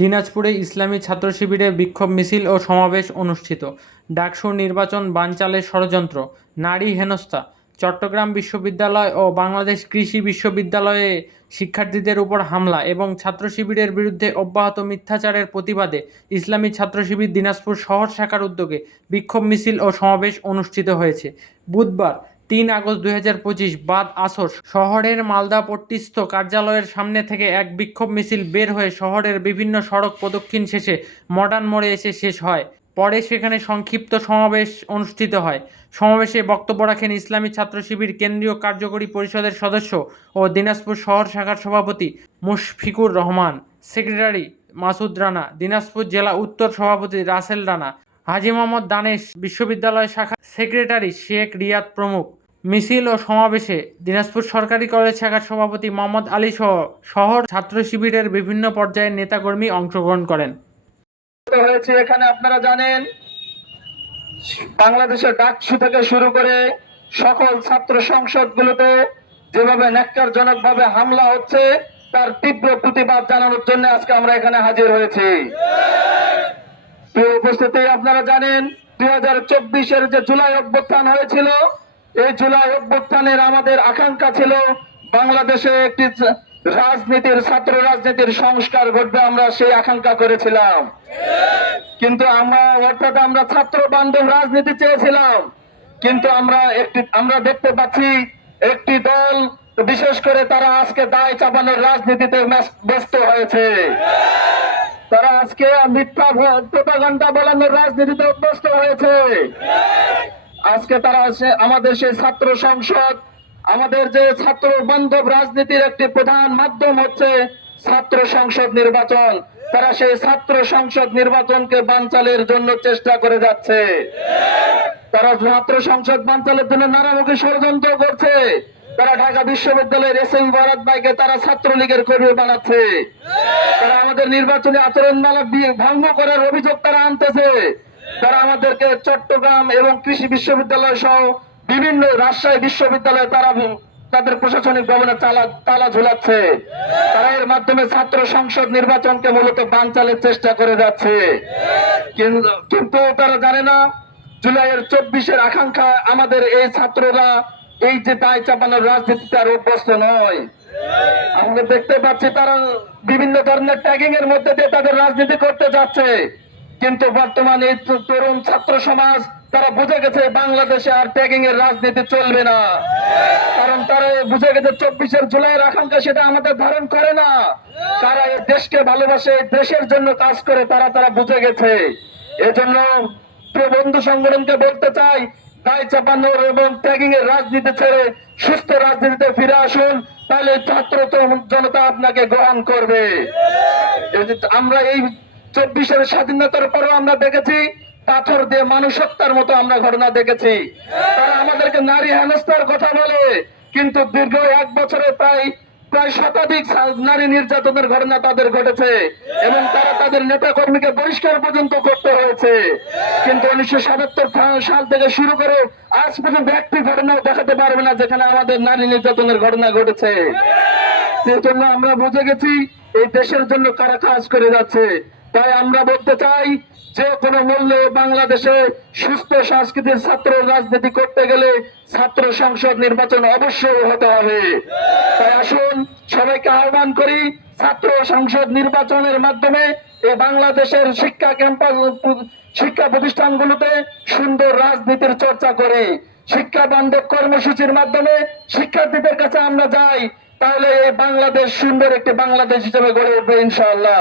দিনাজপুরে ইসলামী ছাত্র শিবিরে বিক্ষোভ মিছিল ও সমাবেশ অনুষ্ঠিত। ডাকসুর নির্বাচন বানচালের ষড়যন্ত্র, নারী হেনস্থা, চট্টগ্রাম বিশ্ববিদ্যালয় ও বাংলাদেশ কৃষি বিশ্ববিদ্যালয়ে শিক্ষার্থীদের উপর হামলা এবং ছাত্র শিবিরের বিরুদ্ধে অব্যাহত মিথ্যাচারের প্রতিবাদে ইসলামী ছাত্র শিবির দিনাজপুর শহর শাখার উদ্যোগে বিক্ষোভ মিছিল ও সমাবেশ অনুষ্ঠিত হয়েছে। বুধবার তিন আগস্ট দুই হাজার পঁচিশ বাদ আসর শহরের মালদা পট্টিস্থ কার্যালয়ের সামনে থেকে এক বিক্ষোভ মিছিল বের হয়ে শহরের বিভিন্ন সড়ক প্রদক্ষিণ শেষে মডার্ন মোড়ে এসে শেষ হয়। পরে সেখানে সংক্ষিপ্ত সমাবেশ অনুষ্ঠিত হয়। সমাবেশে বক্তব্য রাখেন ইসলামী ছাত্র শিবির কেন্দ্রীয় কার্যকরী পরিষদের সদস্য ও দিনাজপুর শহর শাখার সভাপতি মুশফিকুর রহমান, সেক্রেটারি মাসুদ রানা, দিনাজপুর জেলা উত্তর সভাপতি রাসেল রানা, হাজি মোহাম্মদ দানেশ বিশ্ববিদ্যালয় শাখা সেক্রেটারি শেখ রিয়াদ প্রমুখ। মিছিল ও সমাবেশে দিনাজপুর সরকারি কলেজ শাখার সভাপতি মোহাম্মদ আলী সহ শহর ছাত্র শিবিরের বিভিন্ন পর্যায়ের নেতাকর্মী অংশগ্রহণ করেন। হয়েছে, এখানে আপনারা জানেন, বাংলাদেশের ডাকসু থেকে শুরু করে সকল ছাত্র সংসদগুলোতে যেভাবে ন্যাক্কারজনক ভাবে হামলা হচ্ছে, তার তীব্র প্রতিবাদ জানানোর জন্য আজকে আমরা এখানে হাজির হয়েছি। উপস্থিতি, আপনারা জানেন, দুই হাজার চব্বিশের যে জুলাই অভ্যুত্থান হয়েছিল এই জুলাই অভ্যুত্থানের আমাদের আকাঙ্ক্ষা ছিল বাংলাদেশে একটি রাজনীতির, ছাত্র রাজনীতির সংস্কার ঘটবে আমরা সেই আকাঙ্ক্ষা করেছিলাম। কিন্তু আমরা, অর্থাৎ আমরা ছাত্র বান্ধব রাজনীতি চেয়েছিলাম। কিন্তু আমরা একটি, আমরা দেখতে পাচ্ছি একটি দল, বিশেষ করে তারা আজকে দায় চাপানোর রাজনীতিতে ব্যস্ত- হয়েছে। তারা আজকে মিথ্যা প্রোপাগান্ডা বলানোর রাজনীতিতে অভ্যস্ত হয়েছে। আজকে তারা আমাদের সেই ছাত্র সংসদ, আমাদের যে ছাত্র বান্ধব রাজনীতির একটি প্রধান মাধ্যম হচ্ছে ছাত্র সংসদ নির্বাচন। তারা সেই ছাত্র সংসদ নির্বাচনকে বানচালের জন্য চেষ্টা করে যাচ্ছে। তারা ছাত্র সংসদ বানচালের জন্য নানামুখী ষড়যন্ত্র করছে। তারা ঢাকা বিশ্ববিদ্যালয়ের এস এম ভরত ভাইকে তারা ছাত্রলীগের কর্মী বানাচ্ছে। তারা আমাদের নির্বাচনী আচরণ মালা ভঙ্গ করার অভিযোগ তারা আনতেছে। তারা আমাদেরকে চট্টগ্রাম এবং কৃষি বিশ্ববিদ্যালয় সহ বিভিন্ন রাজশাহী বিশ্ববিদ্যালয়ে তারা তাদের প্রশাসনিক ভবনে তালা তালা ঝুলাচ্ছে। তারা এর মাধ্যমে ছাত্র সংসদ নির্বাচনকে মূলত বানচালের চেষ্টা করে যাচ্ছে। কিন্তু তারা জানে না, জুলাইয়ের চব্বিশের আকাঙ্ক্ষা আমাদের এই ছাত্ররা এই যে দায় চাপানোর রাজনীতিতে আর অভ্যস্ত নয়। আমরা দেখতে পাচ্ছি তারা বিভিন্ন ধরনের ট্যাগিং এর মধ্যে দিয়ে তাদের রাজনীতি করতে যাচ্ছে। কিন্তু বর্তমানে তরুণ ছাত্র সমাজ, তারা বুঝে গেছে বাংলাদেশে আর ট্যাগিং এর রাজনীতি চলবে না। কারণ তারা বুঝে গেছে চব্বিশের জুলাইয়ের আকাঙ্ক্ষা সেটা আমাদের ধারণ করে না। তারা এই দেশকে ভালোবাসে দেশের জন্য কাজ করে, তারা তারা বুঝে গেছে। এজন্য বন্ধু সংগঠনকে বলতে চাই, দায় চাপানোর এবং ট্যাগিং এর রাজনীতি ছেড়ে সুস্থ রাজনীতিতে ফিরে আসুন, তাহলে ছাত্র জনতা আপনাকে গ্রহণ করবে। আমরা এই চব্বিশের স্বাধীনতার পরও আমরা দেখেছি, পাথর দিয়ে মানুষ হত্যার মতো আমরা ঘটনা দেখেছি। তারা আমাদেরকে নারী হেনস্থার কথা বলে, কিন্তু দীর্ঘ এক বছরে প্রায় প্রায় শতাধিক নারী নির্যাতনের ঘটনা তাদের ঘটেছে এবং তারা তাদের নেতা কর্মীকে বহিষ্কার পর্যন্ত করতে হয়েছে। কিন্তু উনিশশো সাতাত্তর সাল থেকে শুরু করে আজ পর্যন্ত একটি ঘটনাও দেখাতে পারবে না যেখানে আমাদের নারী নির্যাতনের ঘটনা ঘটেছে। সেই জন্য আমরা বুঝে গেছি, এই দেশের জন্য কারা কাজ করে যাচ্ছে। তাই আমরা বলতে চাই যে কোনো মূল্যে বাংলাদেশে সুস্থ সংস্কৃতির ছাত্র রাজনীতি করতে গেলে ছাত্র সংসদ নির্বাচন অবশ্যই হতে হবে। তাই আসুন সবাইকে আহ্বান করি, ছাত্র সংসদ নির্বাচনের মাধ্যমে এই বাংলাদেশের শিক্ষা ক্যাম্পাস, শিক্ষা প্রতিষ্ঠানগুলোতে সুন্দর রাজনীতির চর্চা করে। শিক্ষা বান্ধব কর্মসূচির মাধ্যমে শিক্ষার্থীদের কাছে আমরা যাই, তাহলে এই বাংলাদেশ সুন্দর একটি বাংলাদেশ হিসেবে গড়ে উঠবে ইনশাআল্লাহ।